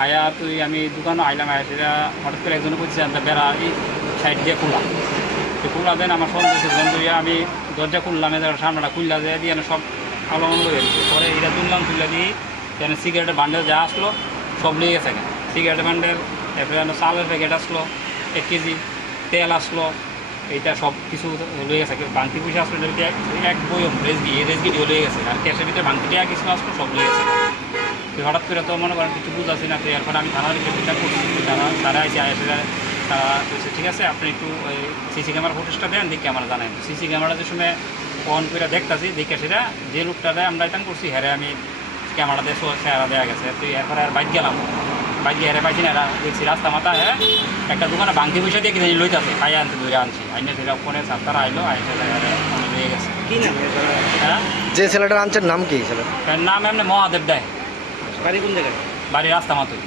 আয়া তুই আমি দোকানে আইলাম, আয়া সেটা হঠাৎ করে একজনে বলছে বেড়া এই সাইড দিয়ে খোলা, তো খোলা দেন আমার সন্দেহ বন্ধু, আমি দরজা খুললাম, সামনেটা খুললা যায় দিয়ে সব আলো মনে হয়ে গেছে। পরে এটা তুললাম, তুলে দিয়ে যেন সিগারেটের বান্ডেল যা আসলো সব নিয়ে গেছে কেন, সিগারেটের বান্ডেল, এরপরে চালের প্যাকেট আসলো 1 কেজি, তেল আসলো, এইটা সব কিছু লয়ে গেছে। বাংতি পয়সা আসলো এক বইম রেজগিটিও লয়ে গেছে, আর ক্যাশের ভিতরে বাংতিটা কিছু আসলো সব লয়ে গেছে। তো হঠাৎ করে তো মনে করেন কিছু বুঝাচ্ছি না, তো এরপরে আমি থানার রিপোর্টটা করছি, তারা এসে আয়সে তারা বলছে ঠিক আছে আপনি একটু ওই সিসি ক্যামেরা ফুটেজটা দেন, দেখে আমরা জানাই। সিসি ক্যামেরা যে সময় অন করে দেখতেছি, দেখে সেটা যে লোকটারে আমরা ইতান করছি হ্যাঁ আমি ক্যামেরা দিয়ে চেহারা দেওয়া গেছে। তো এরপরে আর বাইক গেলাম, বাইক গিয়ে হেরে পাইছি না, এরা দেখছি রাস্তা মাথা হ্যাঁ একটা দোকানে ভাঙতি পয়সা দিয়ে কিনে লইতেছে, খাই আনতে ধরে আনছি, আইনে সেটা ফোনে সাতটারা আইলো, আইসে হয়ে গেছে। কি নাম হ্যাঁ, যে ছেলেটার আনছেন নাম কি ছেলে? নাম এমনি মহাদেব দেয়, বাড়ি কোন জায়গায়? বাড়ি রাস্তা মাতুই।